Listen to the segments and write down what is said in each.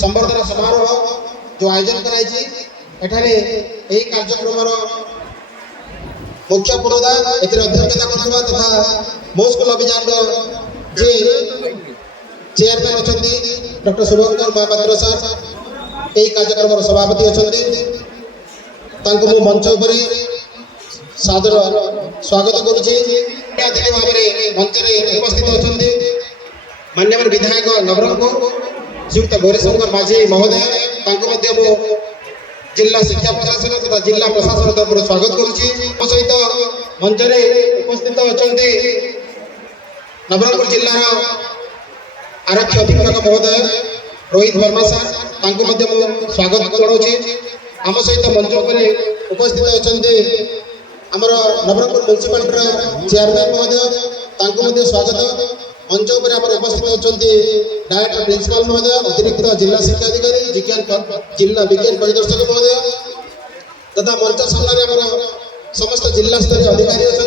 संबर्धना समारोह जो आयोजन कराई एठारे यही कार्यक्रम मुख्य पुरोधा अध्यक्षता करथिबा तथा मो स्कूल अभियान जे चेयरमैन अच्छा डॉक्टर शुभंकर महापात्र सर यही कार्यक्रम सभापति अच्छा मंच उपर सादर स्वागत करुचे भाव में मंच में उपस्थित अच्छा मान्यवर विधायक नवरंगपुर श्रीयुक्त गौरीशंकर माझी महोदय जिला शिक्षा प्रशासन तथा जिला प्रशासन तरफ स्वागत करुच्ची सहित मंच में उपस्थित अच्छा नवरंगपुर जिलार आरक्षी अधीक्षक महोदय रोहित वर्मा सर स्वागत जनाऊँ आम सहित मंच पर उपस्थित अच्छा आमर नवरंगपुर म्युनिसिपालिटी चेयरमैन महोदय स्वागत मंच पर उपस्थित अच्छा डायरेक्टर प्रिंसिपल महोदय अतिरिक्त जिला शिक्षा अधिकारी जिला विज्ञान परिदर्शक महोदय तथा मंच सामने समस्त जिला स्तरीय अधिकारी अच्छा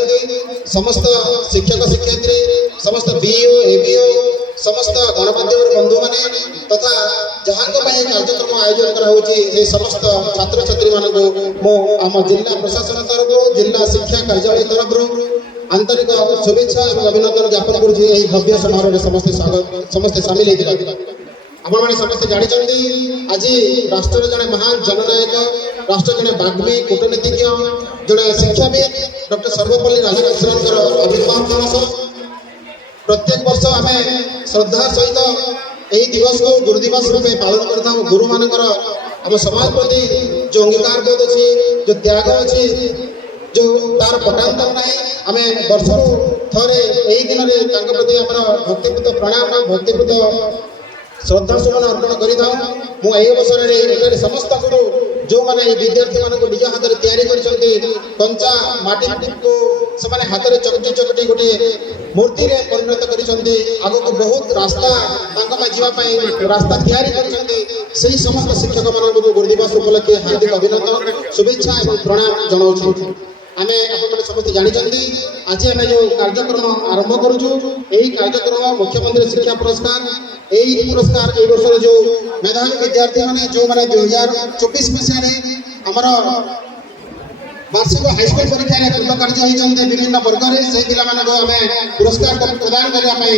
समस्त शिक्षक शिक्षयित्री समस्त बीओ एबीओ समस्त गणमाध्यम बंधु मैंने तथा जहाँ कार्यक्रम आयोजन कर समस्त छात्र छात्री मानक जिला प्रशासन तरफ जिला शिक्षा कार्यालय तरफ आंतरिक शुभेच्छा और अभिनंदन ज्ञापन करुँच भव्य समारोह समस्ते स्वागत समस्ते सामिल होते आपने समस्ते जानते आज राष्ट्र जड़े महान जननायक राष्ट्र जड़े बाग्मी कूटनीतिज्ञ जड़े शिक्षाविद डॉक्टर सर्वपल्ली राधाकृष्णन आविर्भाव दिवस प्रत्येक वर्ष आम श्रद्धा सहित यही दिवस को गुरु दिवस रूपे पालन करता गुरु मानकर आम समाज प्रति जो अंगीकार बोध अच्छी जो त्याग अच्छी जो तार पटांतर ना आम वर्ष थे यही दिन में प्रति आम भक्तिपूत प्रणाम भक्तिपूत श्रद्धा सुमन अर्पण कर समस्त जो मैंने विद्यार्थी मान निज हाथ में तैयारी कंचा माटी को से हाथ में चकटी चकटी गोटे मूर्ति में परिणत कर बहुत रास्ता जावाई रास्ता तैयारी समस्त शिक्षक मान गुरु दिवस उपलक्षे हार्दिक अभिनंदन शुभेच्छा और प्रणाम जनाऊँ आम समस्त जानते आज आम जो कार्यक्रम आरंभ करुचु यही कार्यक्रम मुख्यमंत्री शिक्षा पुरस्कार यही पुरस्कार ए वर्ष जो मेधावी विद्यार्थी मैंने जो मैंने 2024 मसीह आमर वार्षिक हाईस्कल परीक्षा कृतकार्य होती विभिन्न वर्ग में से पिला पुरस्कार प्रदान करने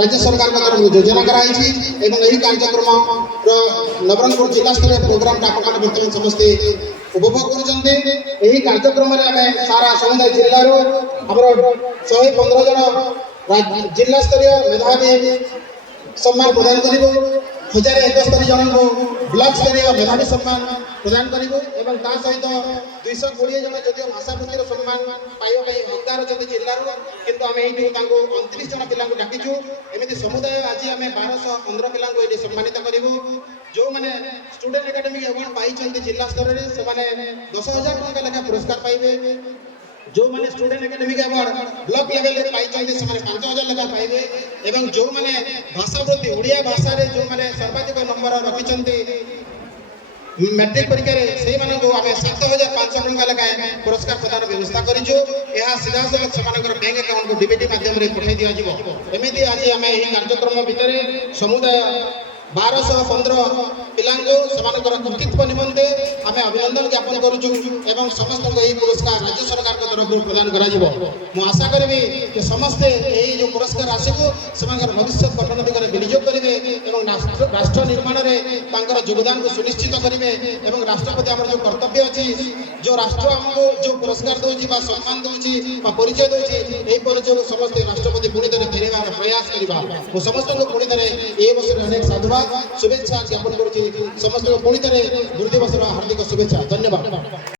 राज्य सरकार तरफ योजना कराई कार्यक्रम नवरंगपुर जिला स्तरीय प्रोग्राम बर्तमान समस्ते उपभोग कर कार्यक्रम में सारा समुदाय जिलूर आम 115 जन जिला स्तरीय मेधावी सम्मान प्रदान कर 1071 जन को ब्लॉक स्तरीय मेधावी सम्मान प्रदान कर सहित 220 जन जदि भाषावृत्तिर सम्मान पाइबा हकदार अच्छा जिलूर किंतु आम ये 29 जन पिला डाकिचु एमती समुदाय आज आम 1215 पिला ये सम्मानित करूँ जो मैंने स्टूडेंट एकेडमिक अवार्ड पाई जिला स्तर में से 10,000 टंका लेखा पुरस्कार पाइबे जो मैंने student academic award block level में पाई 5,000 लेखा पाइबे एवं जो मैंने भाषावृत्ति ओडिया भाषा रे जो मैंने सर्वाधिक नंबर रखिंट मैट्रिक परीक्षा से आम 7,500 टंका लेखाएं पुरस्कार प्रदान व्यवस्था करूँ सीधा सलख से बैंक अकाउंट को डीबीटी माध्यम पठाई दिमती आज आम यही कार्यक्रम भितर समुदाय 1215 पिला कृतित्व निमंते आम अभिनंदन ज्ञापन करुचु एवं समस्त यही पुरस्कार राज्य सरकार तरफ प्रदान कर आशा करी कि समस्ते यही जो पुरस्कार राशि को भविष्य गठन दिगरे विनियोग करेंगे राष्ट्र निर्माण में योगदान को सुनिश्चित करेंगे राष्ट्रपति आम जो कर्तव्य अच्छी जो राष्ट्र आमको जो पुरस्कार दूसरी सम्मान दूसरी परिचय दूसरी परिचय को समस्ते राष्ट्रपति पुणी थे फेरवा प्रयास करवा समस्त को पुणी थे ये वर्ष अनेक साधुवाद शुभेच्छा ज्ञापन करुच्ची समस्त पुणी थे गुरु दिवस हार्दिक शुभेच्छा धन्यवाद।